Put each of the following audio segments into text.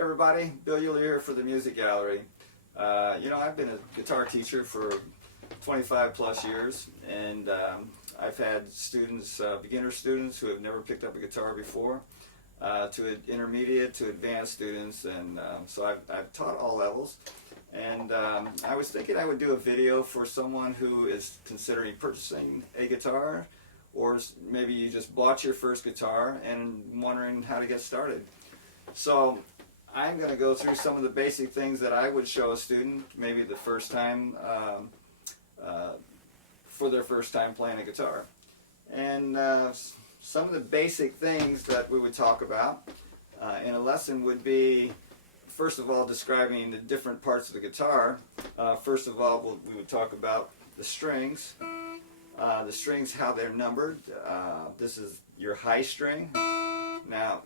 Everybody, Bill Uhler here for the Music Gallery. I've been a guitar teacher for 25 plus years, and I've had students, beginner students who have never picked up a guitar before, to intermediate, to advanced students, and so I've taught all levels. And I was thinking I would do a video for someone who is considering purchasing a guitar, or maybe you just bought your first guitar and wondering how to get started. So I'm going to go through some of the basic things that I would show a student, maybe the first time, for their first time playing a guitar. And some of the basic things that we would talk about in a lesson would be, first of all, describing the different parts of the guitar. First of all, we would talk about the strings. The strings, how they're numbered. This is your high string. Now,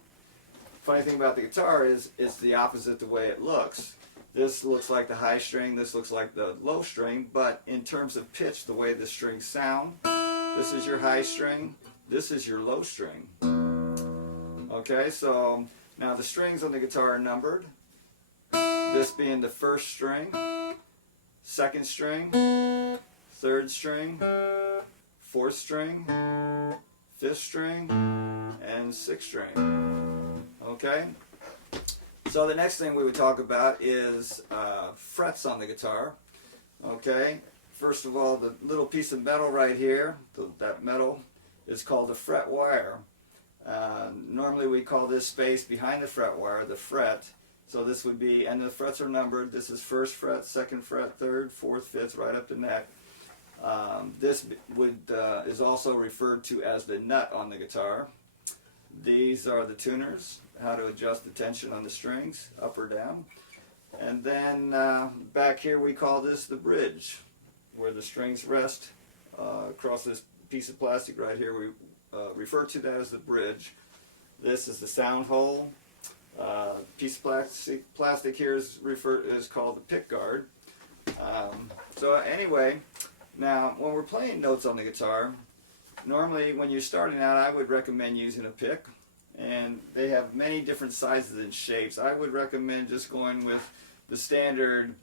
funny thing about the guitar is it's the opposite the way it looks. This looks like the high string, this looks like the low string, but in terms of pitch, the way the strings sound, this is your high string, this is your low string. Okay, so now the strings on the guitar are numbered. This being the first string, second string, third string, fourth string, fifth string, and sixth string. Okay? So the next thing we would talk about is frets on the guitar. Okay? First of all, the little piece of metal right here, that metal is called the fret wire. Normally we call this space behind the fret wire the fret. So this would be, and the frets are numbered. This is first fret, second fret, third, fourth, fifth, right up the neck. This is also referred to as the nut on the guitar. These are the tuners, how to adjust the tension on the strings, up or down. And then back here we call this the bridge, where the strings rest across this piece of plastic right here. We refer to that as the bridge. This is the sound hole. Piece of plastic here is called the pick guard. So anyway, now when we're playing notes on the guitar, normally when you're starting out, I would recommend using a pick, and they have many different sizes and shapes. I would recommend just going with the standard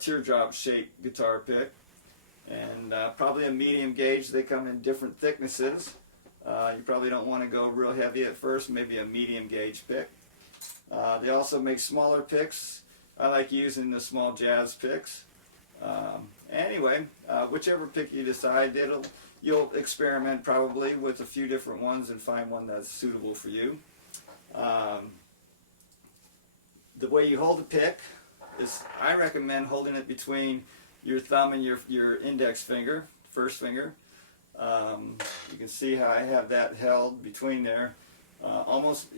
teardrop shaped guitar pick, and probably a medium gauge. They come in different thicknesses. You probably don't want to go real heavy at first, maybe a medium gauge pick. They also make smaller picks. I like using the small jazz picks. Anyway, whichever pick you decide, you'll experiment probably with a few different ones and find one that's suitable for you. The way you hold the pick is, I recommend holding it between your thumb and your index finger, first finger. You can see how I have that held between there, almost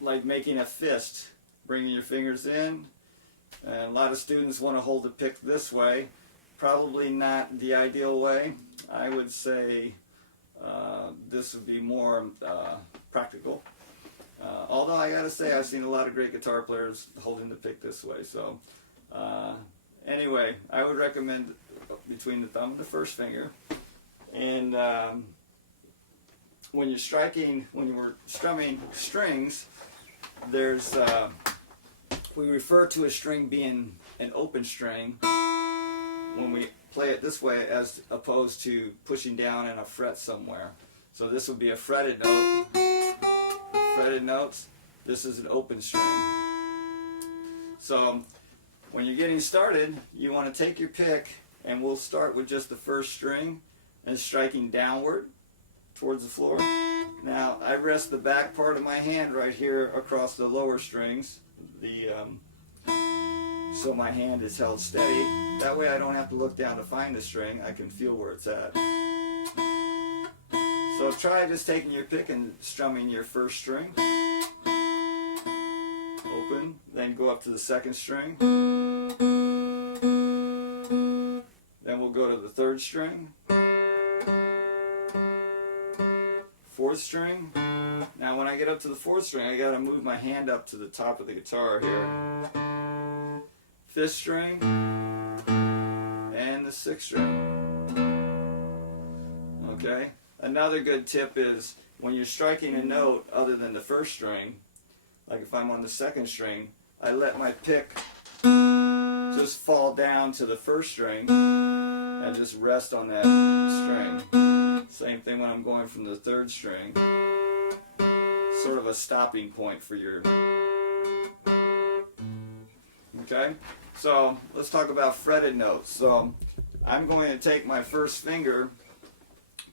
like making a fist, bringing your fingers in. And a lot of students want to hold the pick this way. Probably not the ideal way. I would say this would be more practical. Although I gotta say, I've seen a lot of great guitar players holding the pick this way. So anyway, I would recommend between the thumb and the first finger. And when you're strumming strings, there's we refer to a string being an open string when we play it this way, as opposed to pushing down in a fret somewhere. So this would be a fretted note. Fretted notes, this is an open string. So when you're getting started, you want to take your pick, and we'll start with just the first string and striking downward towards the floor. Now I rest the back part of my hand right here across the lower strings, so my hand is held steady. That way I don't have to look down to find the string. I can feel where it's at. So try just taking your pick and strumming your first string. Open, then go up to the second string. Then we'll go to the third string. Fourth string. Now when I get up to the fourth string, I gotta move my hand up to the top of the guitar here. Fifth string, and the sixth string. Okay? Another good tip is, when you're striking a note other than the first string, like if I'm on the second string, I let my pick just fall down to the first string and just rest on that string. Same thing when I'm going from the third string. Sort of a stopping point for your... Okay? So let's talk about fretted notes. So I'm going to take my first finger,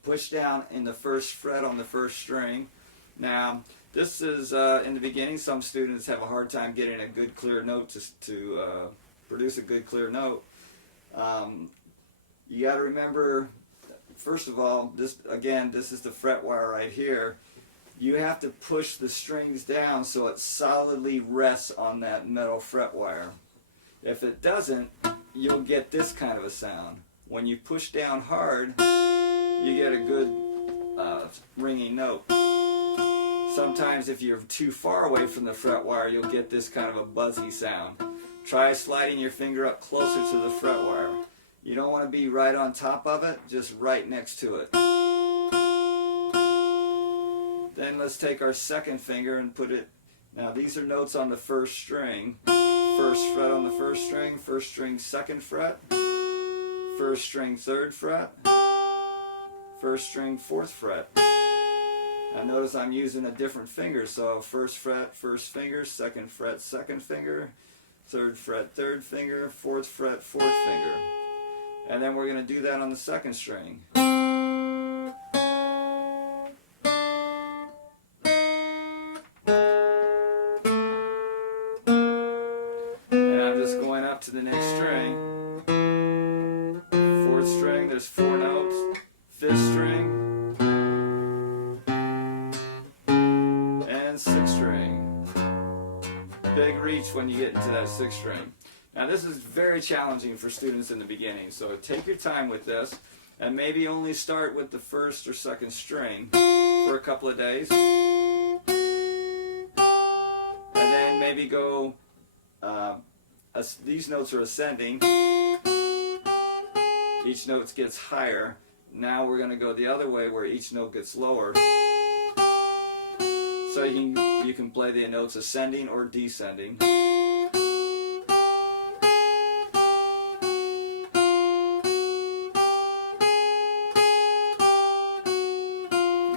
push down in the first fret on the first string. Now, this is, in the beginning, some students have a hard time getting a good clear note to produce a good clear note. You got to remember, first of all, this is the fret wire right here. You have to push the strings down so it solidly rests on that metal fret wire. If it doesn't, you'll get this kind of a sound. When you push down hard, you get a good ringing note. Sometimes if you're too far away from the fret wire, you'll get this kind of a buzzy sound. Try sliding your finger up closer to the fret wire. You don't want to be right on top of it, just right next to it. Then let's take our second finger and put it, now these are notes on the first string. First fret on the first string second fret, first string third fret, first string fourth fret. Now notice I'm using a different finger, so first fret, first finger, second fret, second finger, third fret, third finger, fourth fret, fourth finger. And then we're going to do that on the second string. To the next string. Fourth string, there's 4 notes. Fifth string. And sixth string. Big reach when you get into that sixth string. Now this is very challenging for students in the beginning, so take your time with this and maybe only start with the first or second string for a couple of days. And then maybe go these notes are ascending. Each note gets higher. Now we're going to go the other way where each note gets lower. So you can play the notes ascending or descending.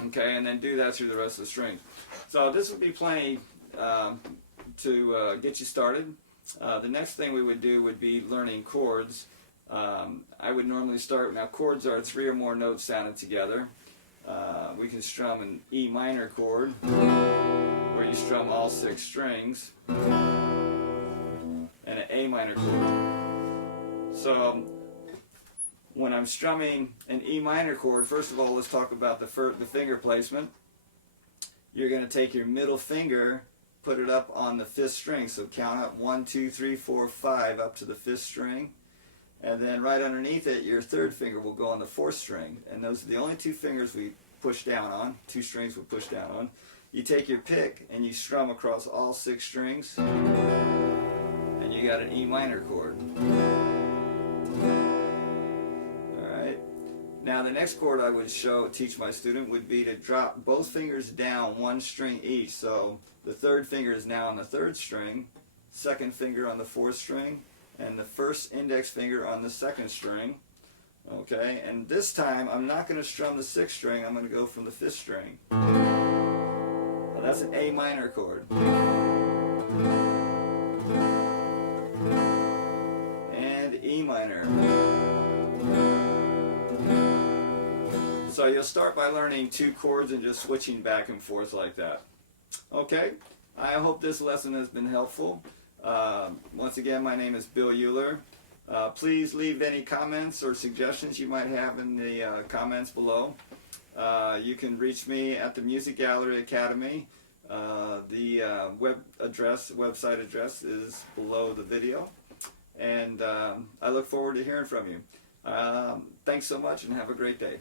Okay, and then do that through the rest of the strings. So this will be plenty to get you started. The next thing we would do would be learning chords. I would normally start, now chords are 3 or more notes sounded together. We can strum an E minor chord, where you strum all 6 strings, and an A minor chord. So when I'm strumming an E minor chord, first of all, let's talk about the finger placement. You're going to take your middle finger, put it up on the 5th string, so count up 1, 2, 3, 4, 5 up to the 5th string, and then right underneath it your 3rd finger will go on the 4th string, and those are the only 2 fingers we push down on, 2 strings we push down on. You take your pick and you strum across all 6 strings, and you got an E minor chord. Now the next chord I would teach my student would be to drop both fingers down 1 string each. So the 3rd finger is now on the 3rd string, 2nd finger on the 4th string, and the 1st index finger on the 2nd string. Okay, and this time I'm not going to strum the 6th string, I'm going to go from the 5th string. Well, that's an A minor chord. And E minor. So you'll start by learning 2 chords and just switching back and forth like that. Okay, I hope this lesson has been helpful. Once again, my name is Bill Uhler. Please leave any comments or suggestions you might have in the comments below. You can reach me at the Music Gallery Academy. The website address is below the video. And I look forward to hearing from you. Thanks so much and have a great day.